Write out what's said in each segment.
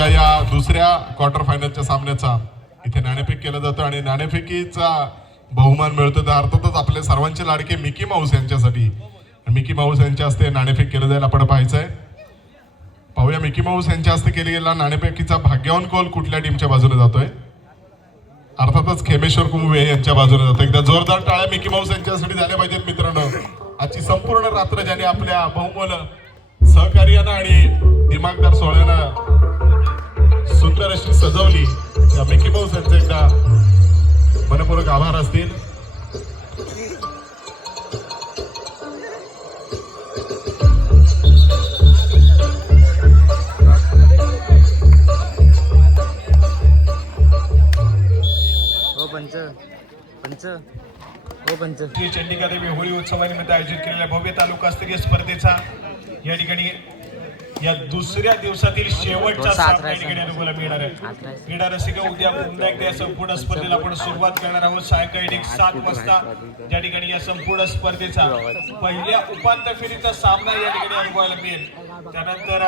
आजच्या या दुसऱ्या क्वार्टर फायनलच्या सामन्याचा इथे नाणेफेक केलं जातं आणि नाणेफेकीचा बहुमान मिळतो तर अर्थातच आपले सर्वांचे लाडके मिकी माऊस यांच्यासाठी मिकी माऊस यांच्या हस्ते नाणेफेक केलं जाईल आपण पाहायचंय. पाहूया मिकी माऊस यांच्या हस्ते केली गेला नाणेफेकीचा भाग्यवान कॉल कुठल्या टीमच्या बाजूने जातोय. अर्थातच खेमेश्वर कुंभे यांच्या बाजूने जातो. एकदा जोरदार टाळ्या मिकी माऊस यांच्यासाठी झाल्या पाहिजेत मित्रांनो. आजची संपूर्ण रात्र ज्याने आपल्या बहुमोल सहकार्यानं आणि दिमागदार सोहळ्यानं सुंदर अशी सजवली त्या मिकी माऊस यांचे एकदा मनपूर्वक आभार असतील. श्री चंडिका देवी होळी उत्सवानिमित्त आयोजित केलेल्या भव्य तालुकास्तरीय स्पर्धेचा या ठिकाणी या दुसऱ्या दिवसातील शेवटचा सामना या ठिकाणी अनुभवायला मिळणार आहे. क्रीडा रसिक उद्या पुन्हा एकदा या संपूर्ण स्पर्धेला आपण सुरुवात करणार आहोत. सायंकाळी 7 वाजता या ठिकाणी या संपूर्ण स्पर्धेचा पहिल्या उपांत्य फेरीचा सामना या ठिकाणी अनुभवायला मिळेल. त्यानंतर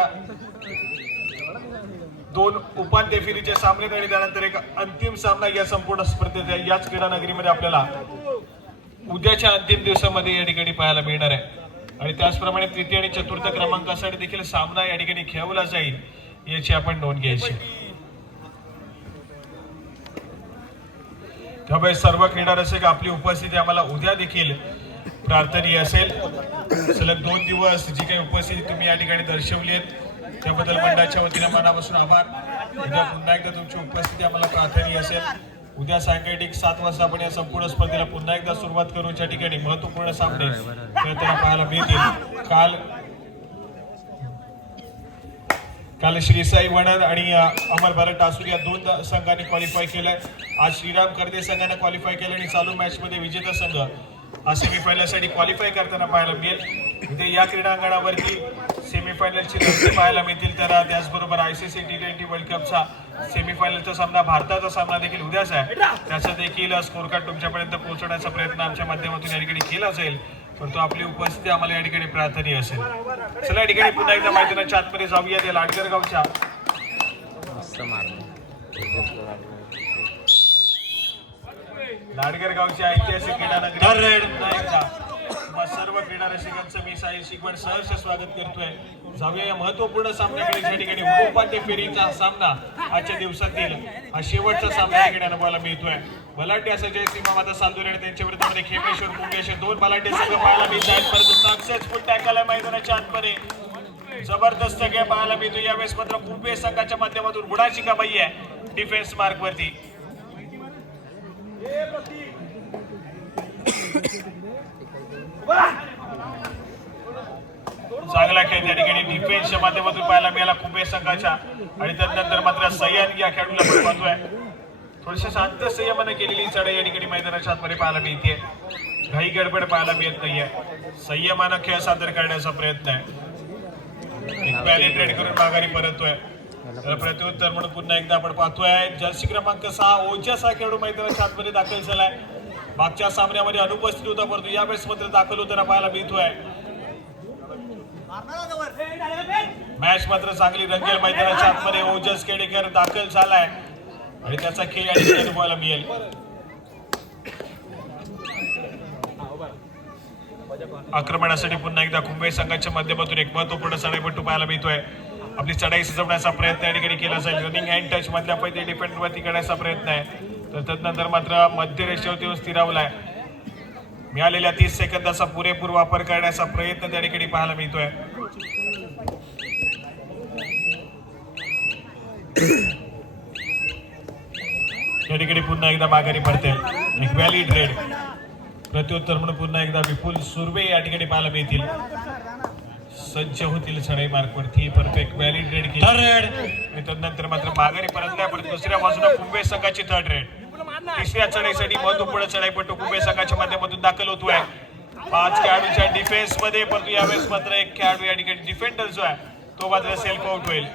2 उपांत्य फेरीचे सामने आणि त्यानंतर एक अंतिम सामना या संपूर्ण स्पर्धेचा याच क्रीडा नगरीमध्ये आपल्याला उद्याच्या अंतिम दिवसामध्ये या ठिकाणी पाहायला मिळणार आहे. आणि त्याचप्रमाणे तृतीय आणि चतुर्थ क्रमांकासाठी देखील सामना या ठिकाणी खेळवला जाईल याची आपण नोंद घ्यायची. त्यामुळे सर्व क्रीडा रसिक आपली उपस्थिती आम्हाला उद्या देखील प्रार्थनीय असेल. सलग 2 दिवस जी काही उपस्थिती तुम्ही या ठिकाणी दर्शवली आहेत त्याबद्दल मंडळाच्या वतीने मनापासून आभार. उद्या पुन्हा एकदा तुमची उपस्थिती आम्हाला प्रार्थनीय असेल. उद्या सायंकाळी 7 वाजता आपण या संपूर्ण स्पर्धेला पुन्हा एकदा सुरुवात करू ज्या ठिकाणी महत्वपूर्ण सामने खेळताना पाहायला मिळतील. काल श्री साई वणद आणि अमर भारत टासूर या 2 संघांनी क्वालिफाय केलंय. आज श्रीराम कर्दे संघाने क्वालिफाय केलं आणि चालू मॅच मध्ये विजेता संघ हा सेमीफायनल साठी क्वालिफाय करताना पाहायला मिळेल. इथे या क्रीडांगणावरती सेमीफायनलची लढती पाहायला मिळतील. तर त्याचबरोबर ICC T20 वर्ल्ड कपचा सेमीफायनलचा सामना भारताचा सामना देखील उद्याच आहे. त्याचा देखील स्कोर कार्ड तुमच्यापर्यंत पोहोचवण्याचा प्रयत्न आमच्या माध्यमातून या ठिकाणी केला जाईल. परंतु आपली उपस्थिती आम्हाला या ठिकाणी प्रार्थनीय असेल. चला या ठिकाणी पुन्हा एकदा मैदानाच्या आतमध्ये जाऊया. त्या लाडकर गावच्या ऐतिहासिक क्रीडा नगरी सर्व क्रीडा रसिकांचं मी साई शिकवण सहर्ष स्वागत करतोय. जाऊया या महत्वपूर्ण सामन्याकडे ज्या ठिकाणी उपांत्य फेरीचा सामना आजच्या दिवसातील हा शेवटचा सामना या ठिकाणी अनुभवायला मिळतोय. बलाढ्य असं जय सीमा माता सालदुरे आणि त्यांच्या विरुद्ध खेमेश्वर कुंभे असे 2 बलाढ्य संघ पाहायला मिळत आहेत. परंतु सक्सेसफुल टॅकल आहे मैदानाच्या आतमध्ये. जबरदस्त खेळ पाहायला मिळतो. यावेळेस मात्र कुंभे संघाच्या माध्यमातून गुणाची कमाई आहे डिफेन्स मार्क वरती. चांगला खेळ त्या ठिकाणी डिफेन्सच्या माध्यमातून पाहायला मिळाला कुंभे संघाच्या. आणि त्यानंतर मात्र सय्यद या खेळाडूला आपण पाहतोय थोडीशी शांत संयमाने केलेली चढाई या ठिकाणी मैदानाच्या आतमध्ये पाहायला मिळते. घाई गडबड पाहायला मिळत नाहीये. संयमानं खेळ सादर करण्याचा प्रयत्न आहे. एक पॅलेट रेड करून माघारी परततोय. तर प्रत्युत्तर म्हणून पुन्हा एकदा आपण पाहतोय जर्सी क्रमांक 6 ओजस हा खेळाडू मैदानाच्या आतमध्ये दाखल झालाय. मागच्या सामन्यामध्ये अनुपस्थित होता परंतु यावेळेस मात्र दाखल होताना पाहायला मिळतोय. मॅच मात्र चांगली रंगेल. मैदानाच्या आतमध्ये ओजस केडेकर दाखल झालाय आणि त्याचा खेळ या ठिकाणी अनुभवायला मिळेल. आक्रमणासाठी पुन्हा एकदा कुंभे संघाच्या माध्यमातून एक महत्वपूर्ण चढाईपट्टू पाहायला मिळतोय. आपली चढाई सजवण्याचा प्रयत्न या ठिकाणी केला जाईल. रनिंग हँड टच मधल्या पहिले डिफेंड वरती करण्याचा प्रयत्न आहे. तर त्यानंतर मात्र मध्य रेषेवरती येऊन स्थिरावलाय. मिळालेल्या 30 सेकंदाचा पुरेपूर वापर करण्याचा प्रयत्न त्या ठिकाणी पाहायला मिळतोय. या ठिकाणी पुन्हा एकदा माघारी पडते. एक व्हॅलिड रेड प्रत्युत्तर म्हणून पुन्हा एकदा विपुल सुर्वे या ठिकाणी पाहायला मिळतील. सज्ज होतील चढाई मार्कवरती. Perfect valid red red. त्यानंतर मात्र माघारी परतल्या. परंतु दुसऱ्या बाजूला कुंभे संघाची 3rd रेड. तिसऱ्या चढाईसाठी महत्वपूर्ण चढाईपट्टू कुंभे संघाच्या माध्यमातून दाखल होतोय. 5 खेळाडूच्या डिफेन्स मध्ये. परंतु यावेळेस मात्र एक खेळाडू या ठिकाणी डिफेंडर जो आहे तो मात्र सेल्फ आउट होईल.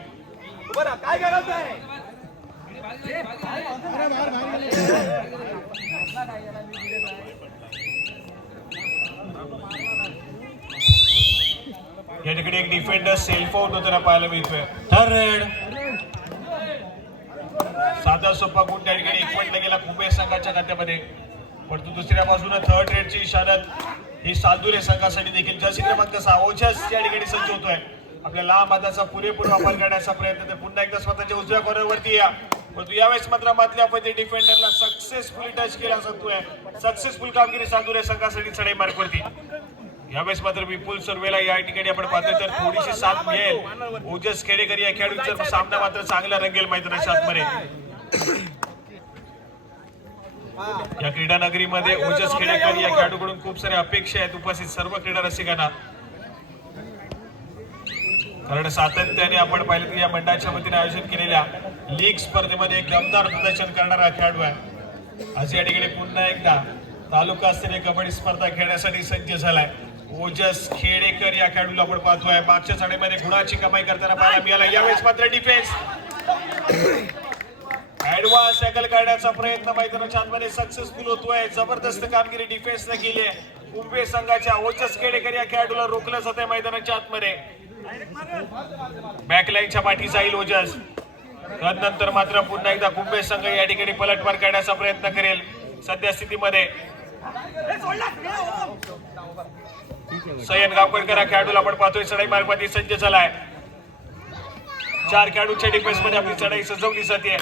या ठिकाणी एक डिफेंडर सेल्फ आउट होताना पाहायला मिळतोय. 3rd red. साधा सोपा गुण त्या ठिकाणी एकवटला गेला कुंभे संघाच्या खात्यामध्ये. परंतु दुसऱ्या बाजूने थर्ड रेडची इशारत ही सालदुरे संघासाठी देखील जर्सी क्रमांक 6 ओजस या ठिकाणी सज्ज होतोय. आपल्या लांब हाताचा पुरेपूर वापर करण्याचा प्रयत्न. पुन्हा एकदा स्वतःच्या उजव्या कॉर्नरवरती या. परंतु यावेळेस मात्र मधल्या पद्धती डिफेंडरला सक्सेसफुली टच केला जातोय. सक्सेसफुल कामगिरी सालदुरे संघासाठी चढाई मार्कवरती. यावेळेस मात्र विपुल सर्वेला या ठिकाणी आपण पाहतोय तर थोडीशी साथ मिळेल. ओजस खेडेकर या खेळाडूंचा सामना मात्र चांगला रंगेल मैदानाच्या आतमध्ये. या क्रीडा नगरीमध्ये ओजस खेडेकर या खेळाडूकडून खूप साऱ्या अपेक्षा आहेत उपस्थित सर्व क्रीडा रसिकांना. कारण सातत्याने आपण पाहिलं की या मंडळाच्या वतीने आयोजित केलेल्या लीग स्पर्धेमध्ये एक दमदार प्रदर्शन करणारा खेळाडू आहे. आज या ठिकाणी पुन्हा एकदा तालुकास्तरीय कबड्डी स्पर्धा खेळण्यासाठी सज्ज झालाय ओजस खेडेकर या खेळाडूला आपण पाहतोय. मागच्या साडीमध्ये गुणाची कमाई करताना पाहायला मिळाला. यावेळेस मात्र डिफेन्स ऍडव्हान्स टॅकल करण्याचा प्रयत्न मैदानाच्या आतमध्ये सक्सेसफुल होतोय. जबरदस्त कामगिरी डिफेन्सने केली आहे. कुंभे संघाच्या ओजस खेडेकर या खेळाडूला रोखलं जात आहे मैदानाच्या आतमध्ये. बॅकलाईनच्या पाठी जाईल ओजस. तदनंतर मात्र पुन्हा एकदा कुंभे संघ या ठिकाणी पलटवार करण्याचा प्रयत्न करेल. सध्या स्थितीमध्ये सय्यद गावकरकर खेळाडूला आपण पाहतोय चढाई मार्गामध्ये सज्ज झालाय. 4 खेळाडूच्या डिफेन्स मध्ये आपली चढाई सजवली जाते.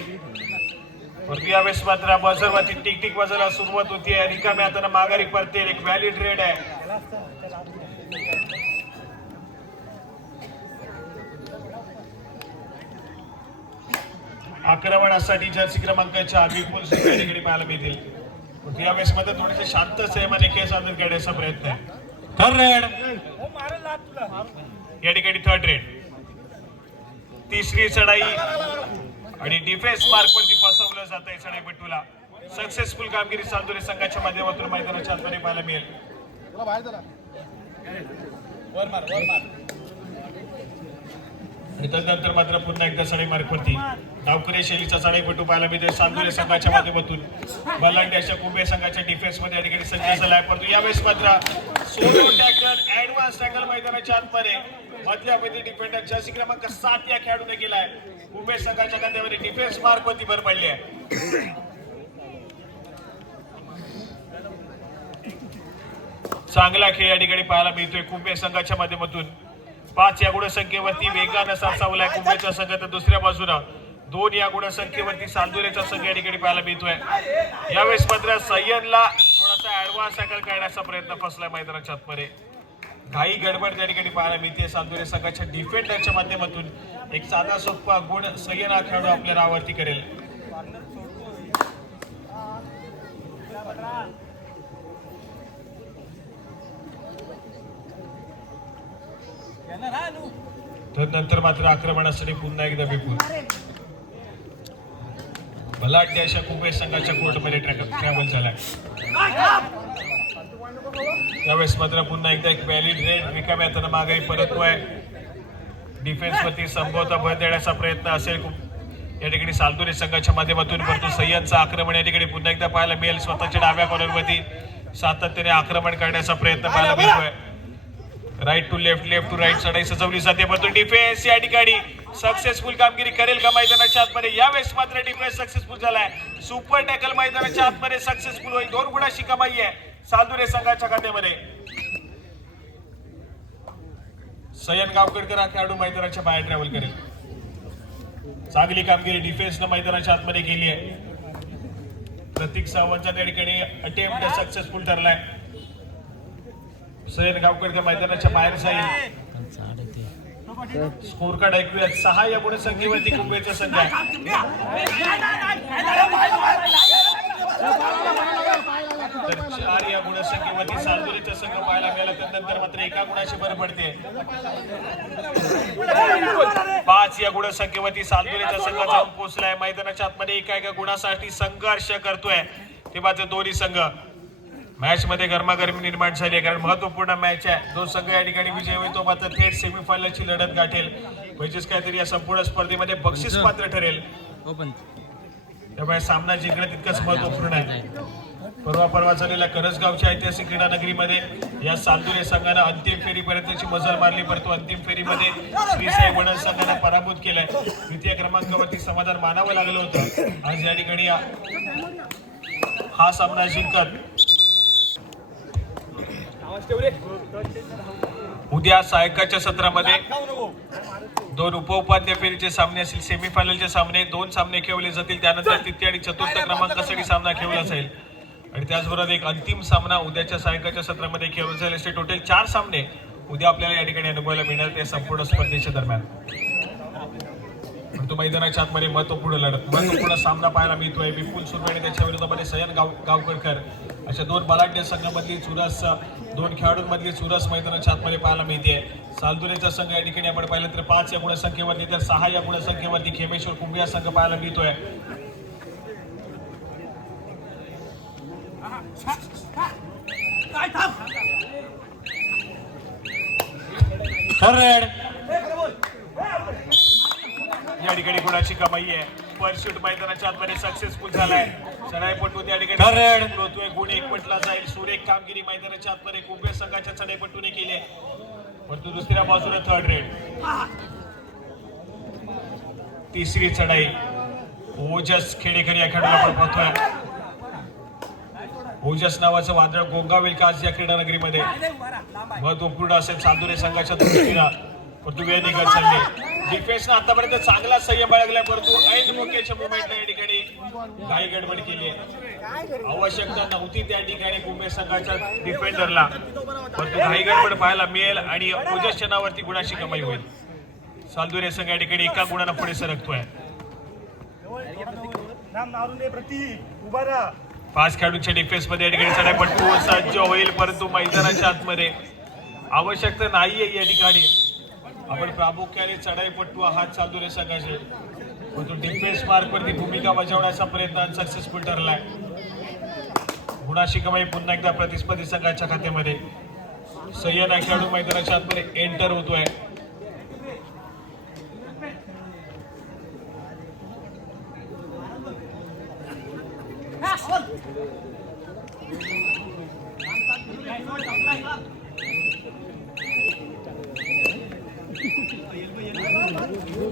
परंतु यावेळेस मात्र बझरवरती टिक टिक वाजायला सुरुवात होतीये. रिकाम्या हाताने माघारी परते. एक व्हॅलिड रेड आहे. आक्रमणासाठी जर्सी क्रमांक 4 विपुल सिंग या ठिकाणी पाहायला मिळतील. परंतु यावेळेस मात्र थोडेसे शांत संयमाने खेळ सादर करण्याचा प्रयत्न आहे. थर्ड रेड या ठिकाणी थर्ड रेड. तिसरी चढाई आणि डिफेन्स मार्क पण ती फसवलं जात आहे चढाईपटूला. सक्सेसफुल कामगिरी सालदुरे संघाच्या माध्यमातून मैदानाच्या आतमध्ये पाहायला मिळेल. आणि तदनंतर मात्र पुन्हा एकदा चढाई मार्कवरती डावकरी शैलीचा चढाईपटू पाहायला मिळते सालदुरे संघाच्या माध्यमातून. बलांडी अशा कुंभे संघाच्या डिफेन्स मध्ये या ठिकाणी सज्ज झालाय. परंतु यावेळेस मात्र सोलो टॅकल ऍडव्हान्स टॅकल मैदानाच्या आतमध्ये मधल्या मध्ये डिफेंडर जर्सी क्रमांक 7 या खेळाडूने केलाय. कुंभे संघाच्या खात्यामध्ये डिफेन्स मार्कवरती भर पडली आहे. चांगला खेळ या ठिकाणी पाहायला मिळतोय कुंभे संघाच्या माध्यमातून. 5 या गुणसंख्येवरती वेगानं सरसावलाय कुंभेचा संघ. तर दुसऱ्या बाजूला 2 या गुणसंख्येवरती सालदुरेचा संघ या ठिकाणी पाहायला मिळतोय. यावेळेस मात्र सय्यदला थोडासा ऍडव्हान्स टॅकल करण्याचा प्रयत्न फसलाय मैदानाच्या आतमध्ये. घाई गडबड त्या ठिकाणी पाहायला मिळते सालदुरे संघाच्या डिफेंडरच्या माध्यमातून. एक साधा सोपा गुण सय्यद हा खेळाडू आपल्या नावावरती करेल. नंतर मात्र आक्रमणासाठी पुन्हा एकदा विपुल बलाढ्य अशा कुंभे संघाच्या कोर्टमध्ये ट्रॅव्हल झालाय. यावेळेस मात्र पुन्हा एकदा एक व्हॅलिड रेड रिकाम्या हाताने माघारी परततोय. डिफेन्स वरती संभवता भर देण्याचा प्रयत्न असेल या ठिकाणी सालदुरे संघाच्या माध्यमातून. परंतु सय्यदचं आक्रमण या ठिकाणी पुन्हा एकदा पाहायला मिळेल. स्वतःच्या डाव्या कॉर्नरवरती सातत्याने आक्रमण करण्याचा प्रयत्न पाहायला मिळतोय. Right to left, left to right चढाई सजवली जाते. परंतु डिफेन्स या ठिकाणी सक्सेसफुल कामगिरी करेल का मैदानाच्या आतमध्ये. यावेळेस मात्र डिफेन्स सक्सेसफुल झालाय. सुपर टॅकल मैदानाच्या आतमध्ये सक्सेसफुल होईल. 2 गुणाची कमाई आहे सालदुरे संघाच्या खात्यामध्ये. सय्यद गावकरकर हा खेळाडू मैदानाच्या बाहेर ट्रॅव्हल करेल. चांगली कामगिरी डिफेन्सनं मैदानाच्या आतमध्ये केली आहे. प्रतीक सावंतचा त्या ठिकाणी अटेम्प्ट सक्सेसफुल ठरलाय. सय्यद गावकरकर मैदानाच्या बाहेर जाईल. स्कोर कार्ड ऐकूया. 6 या गुणसंख्येवरती कुंभेचा संघ आहे. तर 4 या गुणसंख्येवरती सालदुरेचा संघ पाहायला मिळाला. त्यानंतर मात्र 1 गुणाची भर पडते. 5 या गुणसंख्येवरती सालदुरेचा संघ जाऊन पोहोचलाय. मैदानाच्या आतमध्ये एका गुणासाठी संघर्ष करतोय. ते मात्र दोन्ही संघ मॅच मध्ये गरमागरमी निर्माण झाली आहे. कारण महत्वपूर्ण मॅच आहे. 2 संघ या ठिकाणी विजय होईल तो मात्र थेट सेमीफायनलची लढत गाठेल. म्हणजेच काहीतरी या संपूर्ण स्पर्धेमध्ये बक्षीस पात्र ठरेल. त्यामुळे सामना जिंकणं तितकंच महत्वपूर्ण आहे. परवा झालेल्या करसगावच्या ऐतिहासिक क्रीडा नगरीमध्ये या सालदुरे संघानं अंतिम फेरीपर्यंतची मजल मारली, परंतु अंतिम फेरीमध्ये श्री साई वडद संघानं पराभूत केलाय. द्वितीय क्रमांकावरती समाधान मानावं लागलं होतं. आज या ठिकाणी हा सामना जिंकत उद्या सायंकाळच्या सत्रामध्ये दोन उपउपांत्य फेरीचे सामने असतील. सेमीफायनलचे सामने 2 सामने खेळवले जातील. त्यानंतर तृतीय आणि चतुर्थ क्रमांकासाठी सामना खेळवला जाईल आणि त्याचबरोबर एक अंतिम सामना उद्याच्या सायंकाळच्या सत्रामध्ये खेळवला जाईल. असे टोटल 4 सामने उद्या आपल्याला या ठिकाणी अनुभवायला मिळणार त्या संपूर्ण स्पर्धेच्या दरम्यान. परंतु मैदानाच्या आतमध्ये महत्वपूर्ण सामना पाहायला मिळतोय. विपुल सुर्वे आणि त्याच्या विरोधामध्ये सयन गावकरकर अशा 2 बलाढ्य संघामधली चुरस, 2 खेळाडूंमधली चुरस मैदानाच्या आतमध्ये पाहायला मिळते. सालदुरेचा संघ या ठिकाणी आपण पाहिलं तर 5 या गुणसंख्येवरती तर 6 या गुणसंख्येवरती खेमेश्वर कुंभे हा संघ पाहायला मिळतोय. या ठिकाणी गुणाची कमाई आहे. परशूट मैदानाच्या आतमध्ये सक्सेसफुल झालाय. चढाईपटू त्या ठिकाणी होतोय. गुण 1 म्हटला जाईल. सुरेख कामगिरी मैदानाच्या आतमध्ये कुंभे संघाच्या चढाईपटूने केली, परंतु दुसऱ्या बाजूला 3rd रेड. तिसरी चढाई ओजस खेडेकर या खेळाडूला आपण पाहतोय. ओजस नावाचं वादळ गोंगावेल का आज या क्रीडा नगरीमध्ये महत्वपूर्ण असेल सालदुरे संघाच्या दृष्टीनं, परंतु वेळ निघत चालली. डिफेन्सनं आतापर्यंत चांगला संयम बाळगलाय, परंतु ऐन मोक्याच्या मुवमेंटने या ठिकाणी घाई गडबड केली आहे. आवश्यकता नव्हती त्या ठिकाणी कुंभे संघाच्या डिफेंडरला, परंतु घाई गडबड पाहायला मिळेल आणि ओजसच्या नावावरती गुणाची कमाई होईल. सालदुरे संघ या ठिकाणी 1 गुणानं पुढे सरकतोय. 5 खेळाडूंच्या डिफेन्स मध्ये या ठिकाणी चढाईपटू सज्ज होईल, परंतु मैदानाच्या आतमध्ये आवश्यकता नाहीये. या ठिकाणी आपण प्रामुख्याने चढाईपटू आहात सालदुरे संघाचे, परंतु डिफेन्स मार्कवरती भूमिका बजावण्याचा प्रयत्न सक्सेसफुल ठरलाय. गुणाची कमाई पुन्हा एकदा प्रतिस्पर्धी संघाच्या खात्यामध्ये. सय्यद हा खेळाडू मैदानाच्या आतमध्ये एंटर होतोय.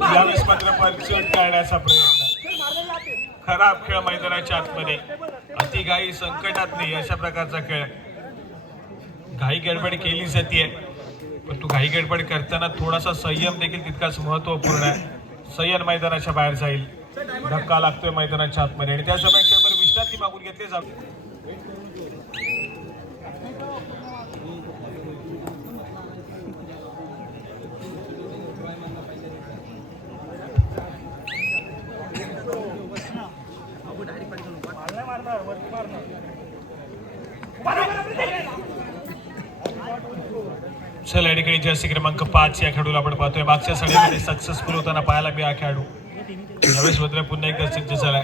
यावेळेस मात्र परचट करण्याचा प्रयत्न. खराब खेळ मैदानाच्या आतमध्ये. अतिघाई संकटात नाही अशा प्रकारचा खेळ. घाई गडबड केली जाते, परंतु घाई गडबड करताना थोडासा संयम देखील तितकाच महत्वपूर्ण आहे. संयम मैदानाच्या बाहेर जाईल. धक्का लागतोय मैदानाच्या आतमध्ये आणि त्या समय खेळभर विश्रांती मागून घेतली जाते. चल या ठिकाणी जर्सी क्रमांक 5 या खेळाडूला आपण पाहतोय. मागच्या साडीमध्ये सक्सेसफुल होताना पाहायला मी हा खेळाडू यावेळेस मात्र पुन्हा एकदा सिद्ध झालाय.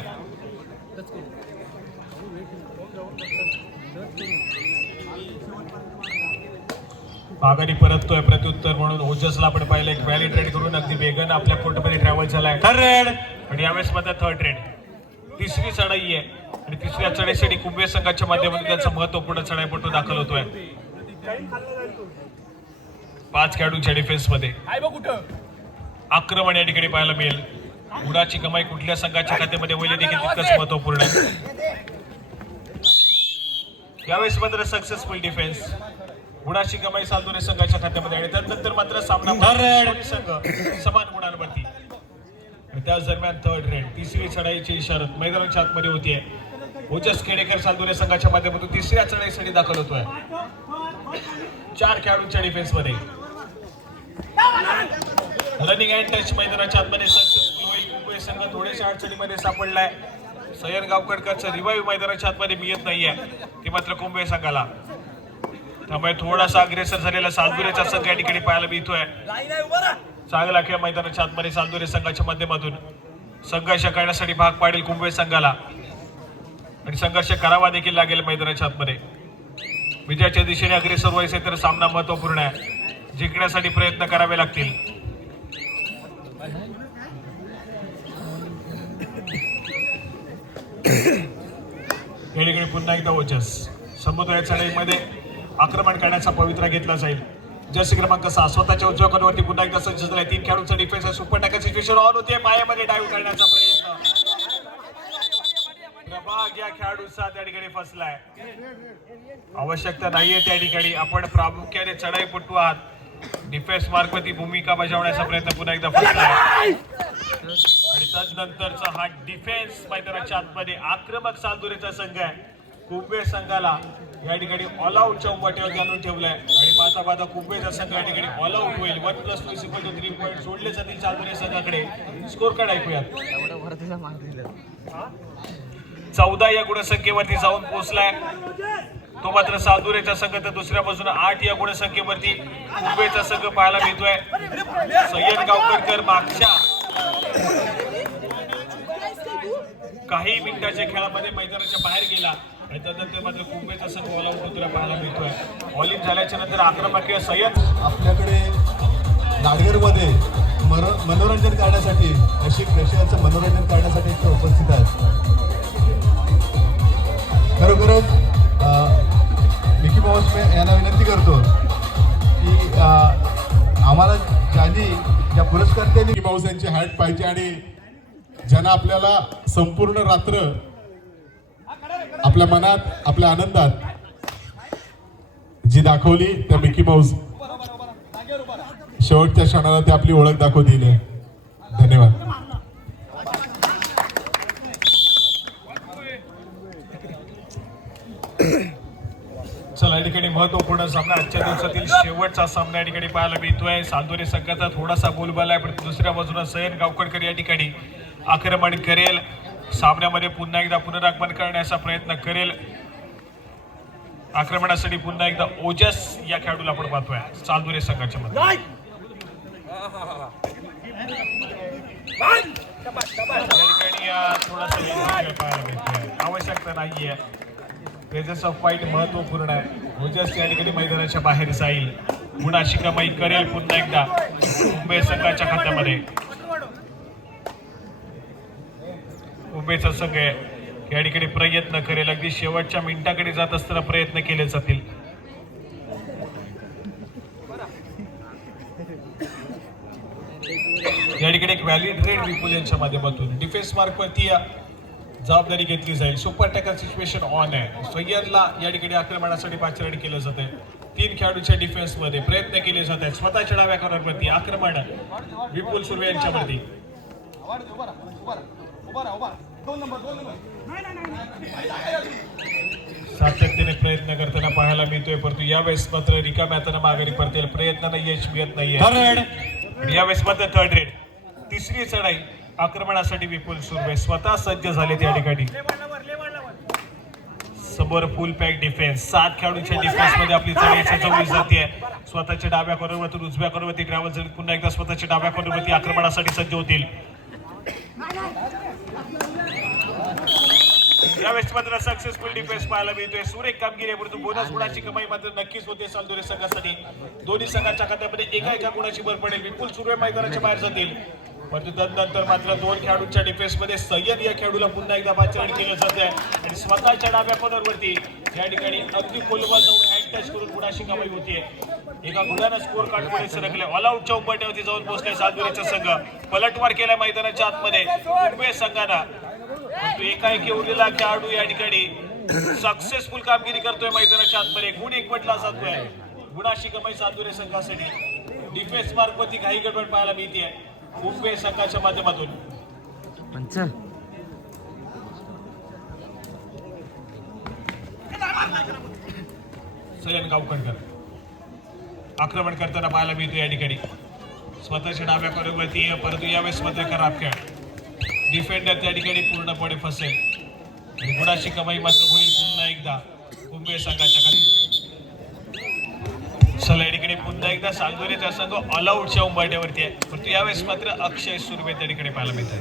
माघारी परततोय प्रत्युत्तर म्हणून ओजसला आपण पाहिलं. एक व्हॅलिड रेड करून अगदी वेगानं आपल्या कोर्टमध्ये ट्रॅव्हल झालाय. 3rd रेड आणि यावेळेस मात्र 3rd रेड. तिसरी चढाई आहे आणि तिसऱ्या चढाईसाठी कुंभे संघाच्या माध्यमातून त्यांचा महत्वपूर्ण चढाईपटू दाखल होतोय. 5 खेळाडूंच्या डिफेन्स मध्ये आक्रमण या ठिकाणी पाहायला मिळेल. गुणाची कमाई कुठल्या संघाच्या खात्यामध्ये होईल देखील तितकंच महत्वपूर्ण आहे. यावेळेस मात्र सक्सेसफुल डिफेन्स. गुणाची कमाई सालदुरे संघाच्या खात्यामध्ये आणि त्यानंतर मात्र सामना संघ समान गुणांवरती. त्याच दरम्यान 3rd रेड. तिसरी चढाईची इशारत मैदानाच्या आतमध्ये होतीये. ओजस खेडेकर सालदुरे संघाच्या माध्यमातून तिसऱ्या चढाईसाठी दाखल होतोय. 4 खेळाडूंच्या डिफेन्स मध्ये रनिंग अँड टच मैदानाच्या आतमध्ये सक्सेसफुल होईल. कुंभे संघ थोड्याशा अडचणीमध्ये सापडलाय. सय्यद गावकरकरचं रिवाईव्ह मैदानाच्या आतमध्ये मिळत नाहीये, ते मात्र कुंभे संघाला. त्यामुळे थोडासा अग्रेसर झालेला सालदुरेचा संघ या ठिकाणी पाहायला मिळतोय. चांगला खेळ मैदानाच्या आतमध्ये सालदुरे संघाच्या माध्यमातून संघर्ष करण्यासाठी भाग पाडेल कुंभे संघाला आणि संघर्ष करावा देखील लागेल मैदानाच्या आतमध्ये. विजयाच्या दिशेने अग्रेसर व्हायचे तर सामना महत्वपूर्ण आहे. जिंकण्यासाठी प्रयत्न करावे लागतील. या ठिकाणी पुन्हा एकदा ओजस संबोधन या चढाईमध्ये आक्रमण करण्याचा पवित्रा घेतला जाईल. जर्सी क्रमांक 6 स्वतःच्या उजव्या कॉर्नरवरती पुन्हा एकदा सज्ज झालाय. 3 खेळाडूंचा डिफेन्स आहे. सुपर टॅकल सिच्युएशन ऑन होते. पायामध्ये डाईव्ह करण्याचा प्रयत्न. प्रभाग या खेळाडूचा त्या ठिकाणी फसलाय. आवश्यकता नाहीये त्या ठिकाणी. आपण प्रामुख्याने चढाईपटू आहात. डिफेन्स मार्कवरती भूमिका बजावण्याचा प्रयत्न पुन्हा एकदा फसलाय. आणि तदनंतरचा हा डिफेन्स मैदानाच्या आतमध्ये आक्रमक सालदुरेचा संघ आहे. कुंभे संघाला या ठिकाणी ऑल आउटच्या उंबरठ्यावरती आणून ठेवलंय आणि पाहता कुंभेचा संघ या ठिकाणी ऑल आउट होईल. 1+2 3 पॉईंट सोडले जातील सालदुरे संघाकडे. स्कोर कार्ड ऐकूयात. 14 या गुणसंख्येवरती जाऊन पोहोचलाय तो मात्र सालदुरेचा संघ. तर दुसऱ्या बाजूने 8 या गुणसंख्येवरती कुंभेचा संघ पाहायला मिळतोय. सय्यद गावकरकर मागच्या काही मिनिटाच्या खेळामध्ये मैदानाच्या बाहेर गेला आणि त्यानंतर मात्र कुंभेचा संघ ऑल आउट होताना पाहायला मिळतोय. ऑल इन झाल्याच्या नंतर आक्रमक सय्यद आपल्याकडे नाडगरमध्ये मनोरंजन करण्यासाठी अशी प्रेक्षकांचं मनोरंजन करण्यासाठी इथे उपस्थित आहेत. खरोखरच मिकी माऊस यांना विनंती करतो की आम्हाला ज्या पुरस्कर्त्यांनी मिकी माऊस यांची हॅट पाहिजे आणि ज्यांना आपल्याला संपूर्ण रात्र आपल्या मनात आपल्या आनंदात जी दाखवली त्या मिकी माऊस शेवटच्या क्षणाला ते आपली ओळख दाखवतील. धन्यवाद. चला या ठिकाणी महत्वपूर्ण सामना आजच्या दिवसातील शेवटचा सामना या ठिकाणी पाहायला मिळतोय. सालदुरे संघाचा थोडासा बोलबाला आहे पण दुसऱ्या बाजूला सय्यद गावकरकर या ठिकाणी आक्रमण करेल. सामन्यामध्ये पुन्हा एकदा पुनरागमन करण्याचा प्रयत्न करेल. आक्रमणासाठी पुन्हा एकदा ओजस या खेळाडूला आपण पाहतोय सालदुरे संघाच्या मध्ये. थोडासा पाहायला मिळतोय. आवश्यकता नाहीये. प्रेझेन्स ऑफ फाईट महत्वपूर्ण आहे. ओजस या ठिकाणी मैदानाच्या बाहेर जाईल. गुणाची कमाई करेल पुन्हा एकदा मुंबई संघाच्या खात्यामध्ये. मुंबईचा संघ या ठिकाणी प्रयत्न करेल. अगदी शेवटच्या मिनिटाकडे जात असताना प्रयत्न केले जातील. या ठिकाणी एक व्हॅलिड रेड विपुल यांच्या माध्यमातून डिफेन्स मार्कवरती जबाबदारी घेतली जाईल. सुपर टॅकल सिच्युएशन ऑन आहे. सय्यदला या ठिकाणी आक्रमणासाठी पाचारण केलं जात आहे. 3 खेळाडूच्या डिफेन्स मध्ये प्रयत्न केले जात आहेत. स्वतःच्या डाव्या कॉर्नरवरती आक्रमण विपुल सुर्वे यांच्यावरती. सातत्याने प्रयत्न करताना पाहायला मिळतोय परंतु यावेळेस मात्र रिकाम्या हाताने माघारी पडतील. प्रयत्नांना यश मिळत नाहीये. यावेळेस मात्र थर्ड रेड. तिसरी चढाई आक्रमणासाठी विपुल सुर्वे स्वतः सज्ज झाले त्या ठिकाणी. समोर फुल पॅक डिफेन्स. 7 खेळाडूंच्या डिफेन्स मध्ये आपली चढाई सजवली जाते. स्वतःच्या डाव्या कॉर्नरवरतून उजव्या कॉर्नरवरती ग्रॅव्हल जरी पुन्हा एकदा स्वतःच्या डाव्या कॉर्नरवरती आक्रमणासाठी सज्ज होतील. यावेळेस मात्र सक्सेसफुल डिफेन्स पाहायला मिळतोय. सुरेख कामगिरी परंतु बोनस गुणाची कमाई मात्र नक्कीच होते सालदुरे संघासाठी. दोन्ही संघाच्या खात्यामध्ये एका गुणाची भर पडेल. विपुल सुर्वे मैदानाच्या बाहेर जातील परंतु तदनंतर मात्र 2 खेळाडूंच्या डिफेन्स मध्ये सय्यद या खेळाडूला पुन्हा एकदा पाचारण केलं जात आहे आणि स्वतःच्या डाव्या कॉर्नरवरती या ठिकाणी अगदी खोलवर जाऊन हँड टच करून गुणाची कमाई होतीये. एका गुणानं स्कोर कार्ड पुढे सरकले. ऑल आउटच्या उंबरठ्यावरती जाऊन पोहोचलाय सालदुरेचा संघ. पलटवार केलाय मैदानाच्या आतमध्ये मुंबई संघानं परंतु एकाएकी उरलेला खेळाडू या ठिकाणी सक्सेसफुल कामगिरी करतोय मैदानाच्या आतमध्ये. गुण एकवटला जातोय. गुणाची कमाई सालदुरे संघासाठी. डिफेन्स मार्कवरती काही गडबड पाहायला मिळते मुंबई संघाच्या माध्यमातून. सय्यद गावकरकर आक्रमण करताना पाहायला मिळतो या ठिकाणी. स्वतःच्या डाव्या कॉर्नरवरती परंतु यावेळेस मात्र खराब खेळ. डिफेंडर त्या ठिकाणी पूर्णपणे फसेल आणि गुणाची कमाई मात्र होईल पुन्हा एकदा मुंबई संघाच्या खाली. चला या ठिकाणी पुन्हा एकदा सालदुरेचा संघ ऑल आउटच्या उंबरठ्यावरती आहे परंतु यावेळेस मात्र अक्षय सुर्वे त्या ठिकाणी पाहायला मिळतात.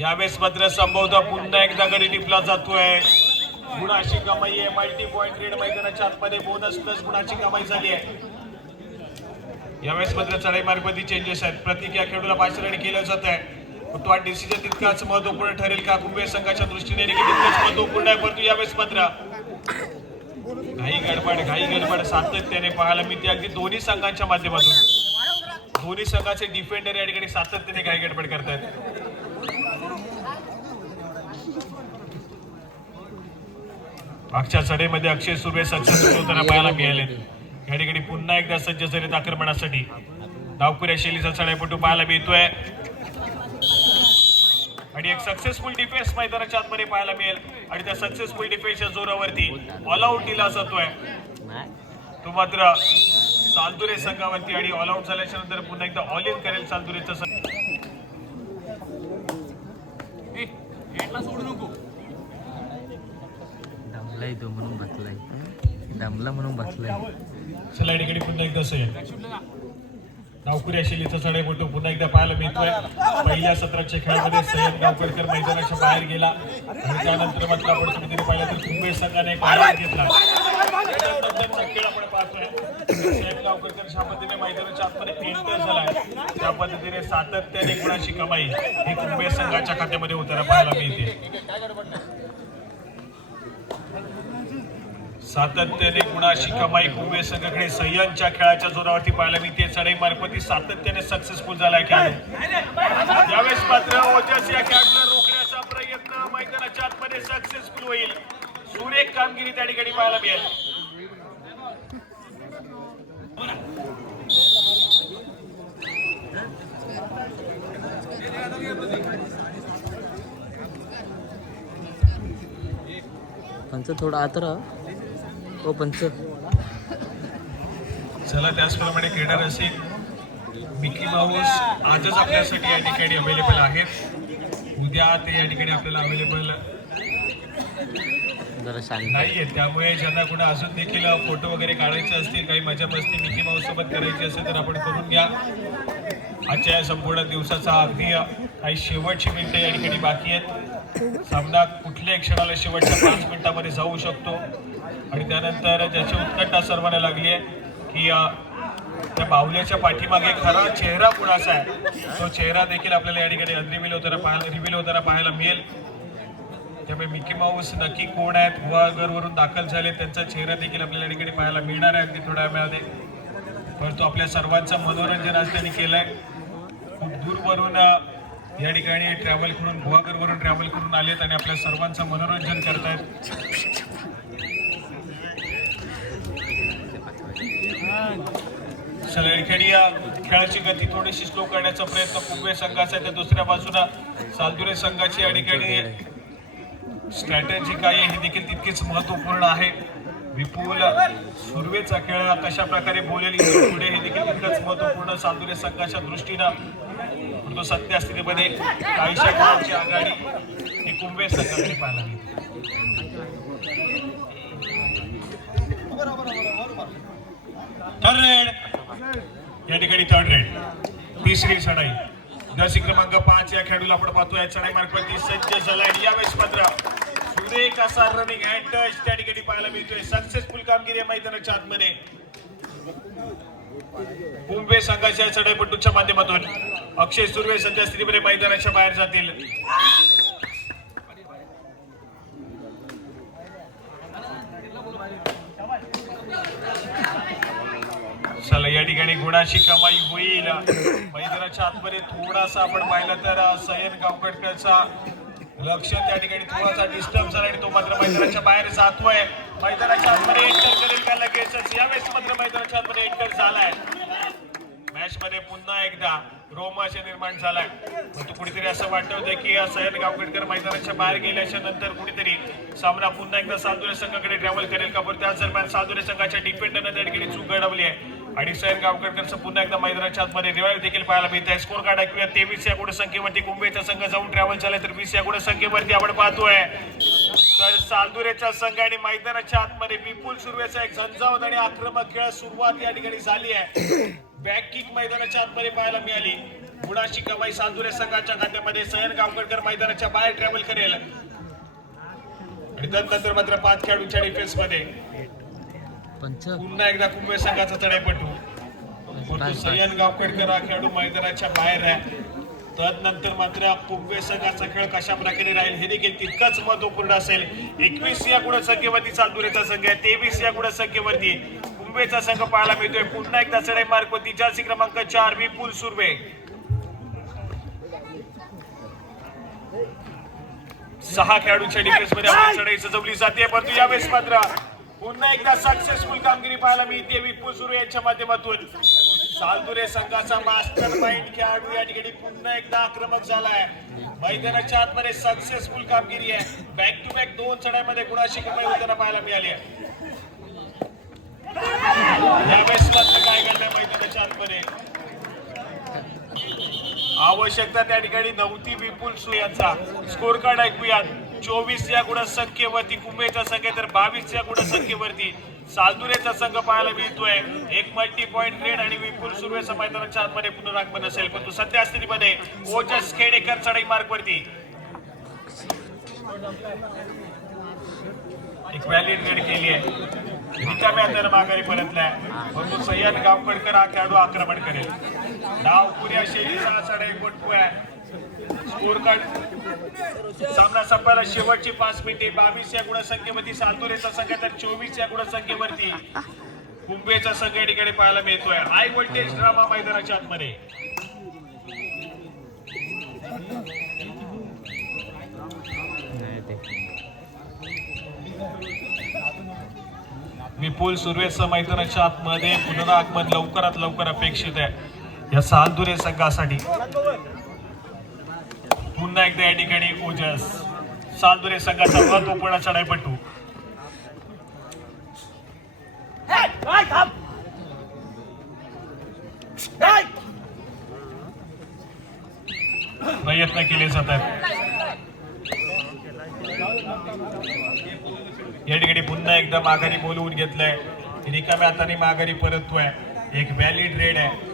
यावेळेस मात्र संभवतः पुन्हा एकदा गडी टिपला जातोय. गुणाची कमाई आहे. मल्टी पॉइंट रेड मैदानाच्या आतमध्ये बोनस प्लस गुणाची कमाई झाली आहे. यावेळेस मात्र चढाई मार्गामध्ये चेंजेस आहेत. प्रत्येक या खेळाडूला 5 रन केलं जात आहे. तो हा डिसिजन तितकाच महत्वपूर्ण ठरेल का कुंभे संघाच्या दृष्टीने देखील तितकंच महत्वपूर्ण आहे. परंतु यावेळेस मात्र घाई गडबड सातत्याने पाहायला मिळते. अगदी दोन्ही संघांच्या माध्यमातून दोन्ही संघाचे डिफेंडर या ठिकाणी सातत्याने घाई गडबड करतात. मागच्या चढाईमध्ये अक्षय सुर्वे सक्सेसफुल होताना पाहायला मिळाले. या ठिकाणी पुन्हा एकदा सज्ज झालेत आक्रमणासाठी. डावखुऱ्या शैलीचा चढाईपटू पाहायला मिळतोय आणि एक सक्सेसफुल डिफेन्स मैदानाच्या आतमध्ये पाहायला मिळेल. आणि त्या सक्सेसफुल डिफेन्सच्या जोरावरती ऑल आउट दिला जातोय. तो मात्र सालदुरे संघावरती आणि ऑल आउट झाल्याच्या नंतर पुन्हा एकदा ऑल इन करेल सालदुरेचा संघ. दमलाय तो म्हणून बसलाय. दमला म्हणून बसलाय. चला या ठिकाणी पुन्हा एकदा असेल डावखुऱ्या शैलीचा चढाईपटू पुन्हा एकदा पाहायला मिळतोय. पहिल्या सत्राच्या खेळामध्ये सय्यद गावकरकर मैदानाच्या बाहेर गेला आणि त्यानंतर मात्र आपण कुठेतरी पाहिलं तर कुंभे संघाने एक आघात घेतला. खेळ आपण पाहतोय सय्यद गावकरकर ज्या पद्धतीने मैदानाच्या आतमध्ये एंटर झालाय त्या पद्धतीने सातत्याने गुणाची कमाई ही कुंभे संघाच्या खात्यामध्ये होताना पाहायला मिळते. सातत्याने गुणाची कमाई कुंभे संघाकडे सह्यांच्या खेळाच्या जोरावरती पाहायला मिळते. चढाई मार्फत सातत्याने सक्सेसफुल झालाय खेळाडू. यावेळेस मात्र ओजस या खेळाडूला रोखण्याचा प्रयत्न मैदानाच्या आतमध्ये सक्सेसफुल होईल. सुरेख कामगिरी त्या ठिकाणी पाहायला मिळेल. पंच थोडा आतरा ओ पंच. चला त्याचप्रमाणे क्रीडा रसिक मिकी माऊस आजच आपल्यासाठी या ठिकाणी अवेलेबल आहेत. उद्या ते या ठिकाणी आपल्याला अवेलेबल जरा शांत नाहीये. त्यामुळे ज्यांना कुणा अजून देखील फोटो वगैरे काढायचे असतील काही मजा मस्ती मिकी माऊस सोबत करायची असेल तर आपण करून घ्या. आजच्या या संपूर्ण दिवसाचा अगदी काही शेवटची मिनिटं या ठिकाणी बाकी आहेत. सामना कुठल्याही क्षणाला शेवटच्या 5 मिनिटांमध्ये जाऊ शकतो आणि त्यानंतर ज्याची उत्कंठा सर्वांना लागली आहे की त्या बाहुल्याच्या पाठीमागे खरा चेहरा कुणाचा आहे तो चेहरा देखील आपल्याला या ठिकाणी रिव्हील होताना पाहायला मिळेल. त्यामुळे मिकी माऊस नक्की कोण आहेत गुहागरवरून दाखल झाले त्यांचा चेहरा देखील आपल्याला या ठिकाणी पाहायला मिळणार आहे अगदी थोड्या वेळामध्ये. परंतु आपल्या सर्वांचं मनोरंजन आज त्यांनी केलंय. खूप दूरवरून या ठिकाणी ट्रॅव्हल करून गुहागरवरून ट्रॅव्हल करून आलेत आणि आपल्या सर्वांचं मनोरंजन करतायत. चला या ठिकाणी खेळाची गती थोडीशी स्लो करण्याचा प्रयत्न कुंभे संघाचा आहे. तर दुसऱ्या बाजूला सालदुरे संघाची या ठिकाणी स्ट्रॅटेजी काय आहे ही देखील तितकीच महत्वपूर्ण आहे. विपुल सुर्वेचा खेळ कशा प्रकारे बोलेल पुढे हे देखील तितकंच महत्वपूर्ण सालदुरे संघाच्या दृष्टीनं. परंतु सध्या स्थितीमध्ये काहीशा गुणांची आघाडी ही कुंभे संघाकडे पाहायला मिळते. थर्ड रेड या ठिकाणी थर्ड रेड तिसरी चढाई दर्शी क्रमांक 5 या खेळाडूला आपण पाहतोय. चढाई मार्फत सज्ज झाला आणि यावेळेस मात्र सुरेख असा रनिंग अँड टच त्या ठिकाणी पाहायला मिळतोय. सक्सेसफुल कामगिरी आहे मैदानाच्या आतमध्ये कुंभे संघाच्या चढाईपटूच्या माध्यमातून. अक्षय सुर्वे सध्या स्थितीमध्ये मैदानाच्या बाहेर जातील. चला या ठिकाणी गुणाची कमाई होईल. मैदानाच्या आतमध्ये थोडासा आपण पाहिलं तर सय्यद गावकरचा लक्ष त्या ठिकाणी थोडासा डिस्टर्ब झाला आणि तो मात्र मैदानाच्या बाहेर जातोय. मैदानाच्या आतमध्ये एंटर करेल का लगेचच. यावेळेस मात्र मैदानाच्या आतमध्ये एंटर झालाय. मॅच मध्ये पुन्हा एकदा रोमांच निर्माण झालाय. परंतु कुठेतरी असं वाटत होतं की सय्यद गावकरकर मैदानाच्या बाहेर गेल्याच्या नंतर कुठेतरी सामना पुन्हा एकदा सालदुरे संघाकडे ट्रॅव्हल करेल का. पण त्याच दरम्यान सालदुरे संघाच्या डिफेंडरने त्या ठिकाणी चूक घडवली आहे आणि सय्यद गावकरचं पुन्हा एकदा मैदानाच्या आतमध्ये रिवाईव्ह देखील पाहायला मिळत आहे. स्कोर कार्ड ऐकूया. 23 या गुणसंख्येवरती कुंभेचा संघ जाऊन ट्रॅव्हल झालाय तर 20 या गुणसंख्येवरती आपण पाहतोय तर सालदुरेचा संघ आणि मैदानाच्या आतमध्ये विपुल सुर्वेचा एक झंझावत आणि आक्रमक खेळ सुरुवात या ठिकाणी झाली आहे. बॅक किक मैदानाच्या आतमध्ये पाहायला मिळाली. गुणाची कमाई सालदुरे संघाच्या खात्यामध्ये. सय्यद गावकरकर मैदानाच्या बाहेर ट्रॅव्हल करेल. आणि त्यानंतर मात्र 5 खेळाडूंच्या डिफेन्स मध्ये पंच पुन्हा एकदा कुंभे संघाचा चढाईपटू परंतु सय्यद गावखेडकर हा खेळाडू मैदानाच्या बाहेर आहे. तदनंतर मात्र कुंभे संघाचा खेळ कशा प्रकारे राहील हे देखील तितकंच महत्वपूर्ण असेल. 21 या गुणसंख्येवरती चालदुरेचा संघ आहे, 23 या गुणसंख्येवरती कुंभेचा संघ पाहायला मिळतोय. पुन्हा एकदा चढाई मार्गवरती जर्सी क्रमांक 4 विपुल सुर्वे 6 खेळाडूंच्या डिफेन्स मध्ये आपली चढाई सजवली जाते. परंतु यावेळेस मात्र पुन्हा एकदा सक्सेसफुल कामगिरी पाहायला मिळते विपुल सुर्वे यांच्या माध्यमातून. सालदुरे संघाचा मास्टर माइंड खेळाडू या ठिकाणी पुन्हा एकदा आक्रमक झालाय. मैदानाच्या आतमध्ये सक्सेसफुल कामगिरी आहे. बॅक टू बॅक 2 चढाईमध्ये गुणाची कमाई होताना पाहायला मिळाली आहे. यावेळेस मात्र काय घडलंय मैदानाच्या आतमध्ये आवश्यकता त्या ठिकाणी नव्हती विपुल सुर्वे यांचा. स्कोर कार्ड ऐकूयात. 24 या गुणसंख्येवरती कुंभेचा संघ तर 22 या गुणसंख्येवरती सालदुरेचा संघ पाहायला मिळतोय. एक मल्टी पॉइंट रेड आणि विपुल सुर्वेचा मैदानाच्या आतमध्ये पुनरागमन असेल. परंतु सध्या स्थितीमध्ये ओजस खेडेकर चढाई मार्गवरती एक व्हॅलिड रेड केली आहे. रिकाम्या अंतर माघारी परतलाय. परंतु सय्यद गावखेडकर हा खेळाडू आक्रमण करेल. डाव पुऱ्या शैलीचा चढाईपटू आहे. स्कोर कार्ड सामना संपायला शेवटची 5 मिनिटे. 22 या गुणसंख्येवरती सालदुरेचा संघ तर 24 या गुणसंख्येवरती कुंभेचा संघ या ठिकाणी पाहायला मिळतोय. हाय व्होल्टेज ड्रामा मैदानाच्या आतमध्ये विपुल सुर्वेचं मैदानाच्या आतमध्ये पुनरागमन लवकरात लवकर अपेक्षित आहे या सालदुरे संघासाठी. पुन्हा एकदा या ठिकाणी ओजस सालदुरे संघाचा महत्वपूर्ण चढाईपटू प्रयत्न केले जातात. या ठिकाणी पुन्हा एकदा माघारी बोलवून घेतलंय. रिकाम्या हाताने माघारी परततोय. एक व्हॅलिड रेड आहे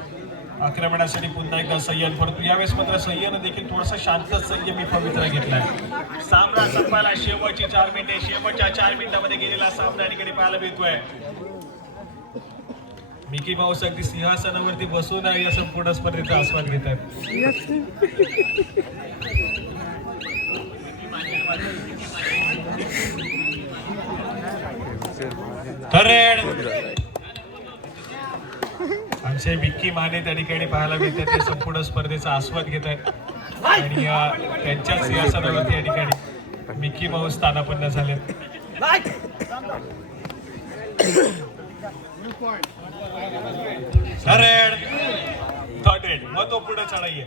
आक्रमणासाठी पुन्हा एकदा सय्यद. परंतु यावेळेस मात्र सय्यदने देखील थोडासा शांत संयमी पवित्रा घेतलाय. सामना संपायला शेवटची 4 मिनिटे. शेवटच्या 4 मिनिटांमध्ये गेलेला सामना या ठिकाणी पाहायला मिळतोय. मिकी माऊस अगदी सिंहासनावरती बसून या संपूर्ण स्पर्धेचा आस्वाद घेत आहेत. आमचे विक्की माने त्या ठिकाणी पाहायला मिळतात. ते संपूर्ण स्पर्धेचा आस्वाद घेत आहेत आणि त्यांच्या सिंहासनावरती या ठिकाणी मिक्की माऊस स्थानापन्न झालेत. थर्ड रेड मग तो पुढे चढाई आहे.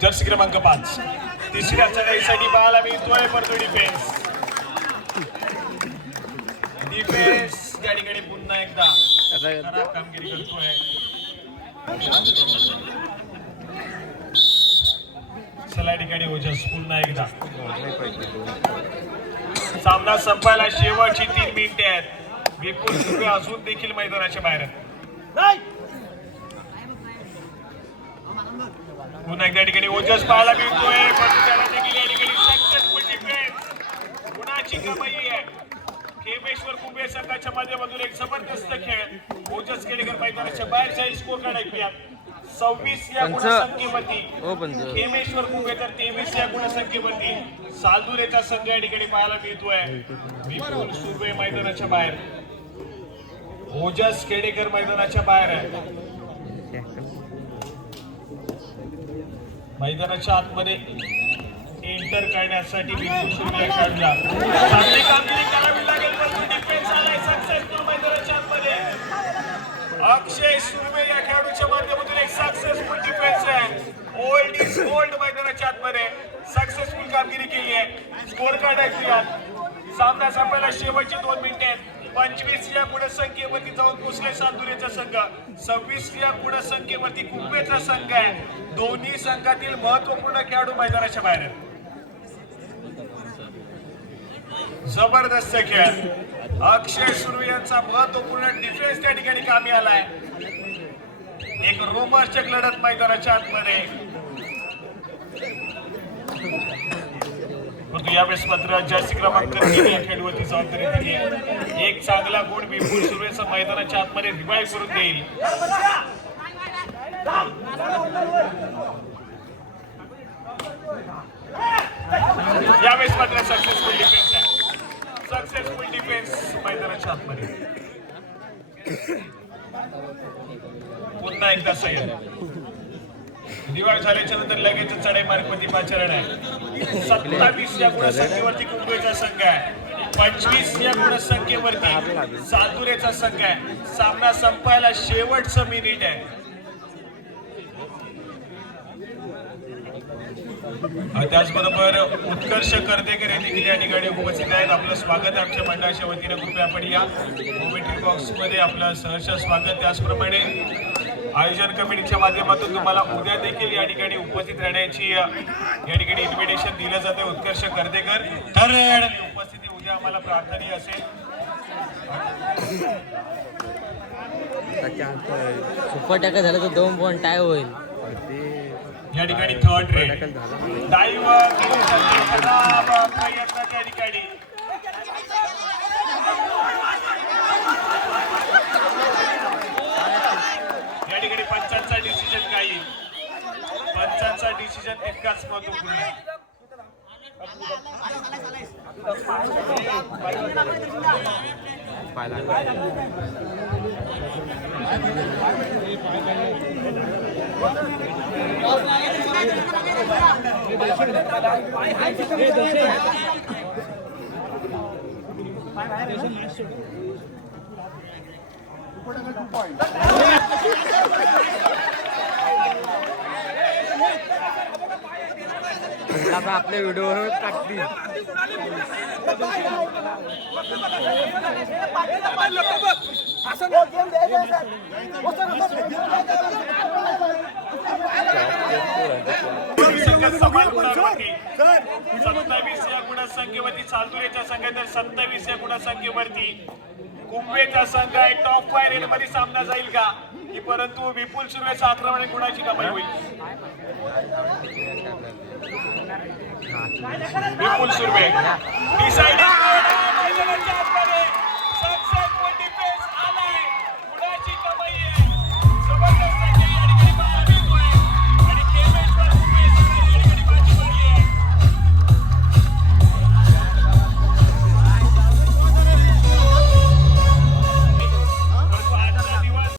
जर्सी क्रमांक 5 तिसऱ्या चढाईसाठी पाहायला मिळतोय. परंतु डिफेन्स या ठिकाणी पुन्हा एकदा खराब कामगिरी करतोय. चला ठिकाणी ओजस पुन्हा एकदा. सामना संपायला शेवटची 3 मिनिटे आहेत. विपुल सुर्वे अजून देखील मैदानाच्या बाहेर आहेत. पुन्हा एकदा ठिकाणी ओजस पाहायला मिळतोय. पण त्याला देखील या ठिकाणी सक्सेसफुल डिफेन्स गुणाची कमाई आहे. खेमेश्वर कुंभे संघाच्या माध्यमातून एक जबरदस्त खेळ. ओजस खेडेकर मैदानाच्या बाहेर जाईल. स्कोर कार्ड ऐकूया. 26 या गुणसंख्येवरती खेमेश्वर कुंभे तर 23 या गुणसंख्येवरती सालदुरेचा संघ या ठिकाणी पाहायला मिळतोय. विपुल सुर्वे मैदानाच्या बाहेर. ओजस खेडेकर मैदानाच्या बाहेर आहे. मैदानाच्या आतमध्ये एंटर करण्यासाठी विपुल सुर्वे खेळला. चांगली कामगिरी करावी लागेल. डिफेन्स आलाय सक्सेसफुल मैदानाच्या आतमध्ये. अक्षय सुर्वे या खेळाडूच्या माध्यमातून एक सक्सेसफुल डिफेन्स आहे. ओल्ड इज गोल्ड मैदानाच्या आतमध्ये सक्सेसफुल कामगिरी केली आहे. स्कोर कार्ड ऐकूया. सामना संपायला शेवटची 2 मिनिटे. 25 या गुणसंख्येवरती जाऊन पोहोचले सालदुरेचा संघ. 26 या गुणसंख्येवरती कुंभेचा संघ आहे. दोन्ही संघातील महत्वपूर्ण खेळाडू मैदानाच्या बाहेर आहेत. जबरदस्त खेळ. अक्षय सुर्वे यांचा महत्वपूर्ण डिफेन्स त्या ठिकाणी कामी आलाय. एक रोमांचक लढत मैदानाच्या आतमध्ये. परंतु यावेळेस मात्र जास्ती क्रमांक 3 या खेळवरती जबाबदारी दिली आहे. एक चांगला गुण विपुल सुर्वेचा मैदानाच्या आतमध्ये रिवाईव्ह करून देईल. यावेळेस मात्र सक्सेसफुल डिफेन्स आहे. सक्सेसफुल डिफेन्स मैदानाच्या आतमध्ये. पुन्हा एकदा सय्यद. दिवाळ झाल्याच्या नंतर लगेच चढाई मार्गवरती पाचारण आहे. 27 या गुणसंख्येवरती कुंभेचा संघ आहे. 25 या गुणसंख्येवरती सातुरेचा संघ आहे. सामना संपायला शेवटचं मिनिट आहे. त्याचबरोबर उत्कर्ष कर्तेकर हे देखील या ठिकाणी उपस्थित आहेत. आपलं स्वागत आहे आमच्या मंडळाच्या वतीने. कृपया आपण या कॉमेंट्री बॉक्स मध्ये आपलं सहर्ष स्वागत. त्याचप्रमाणे आयोजन कमिटीच्या माध्यमातून तुम्हाला उद्या देखील या ठिकाणी उपस्थित राहण्याची या ठिकाणी इन्व्हिटेशन दिलं जाते. उत्कर्ष कर्तेकर तर उपस्थिती उद्या आम्हाला प्रार्थनीय असेल. सुपर टॅकल झालं तर 2 पॉईंट टाय होईल. या ठिकाणी थर्ड रेड डाईव्ह प्रयत्न त्या ठिकाणी. या ठिकाणी पंचांचा डिसिजन काही पंचांचा डिसिजन तितकाच महत्वपूर्ण आहे. आपल्या व्हिडिओवर टाकतील. समान गुणांवरती 27 या गुणसंख्येवरती चालतुरेच्या संघ तर 27 या गुणसंख्येवरती कुंभेचा संघ आहे. टॉप 5 रेड मध्ये सामना जाईल का की परंतु विपुल सुर्वेचा आक्रमण गुणाची कमाई होईल. विपुल सुर्वे डिसाइडिंग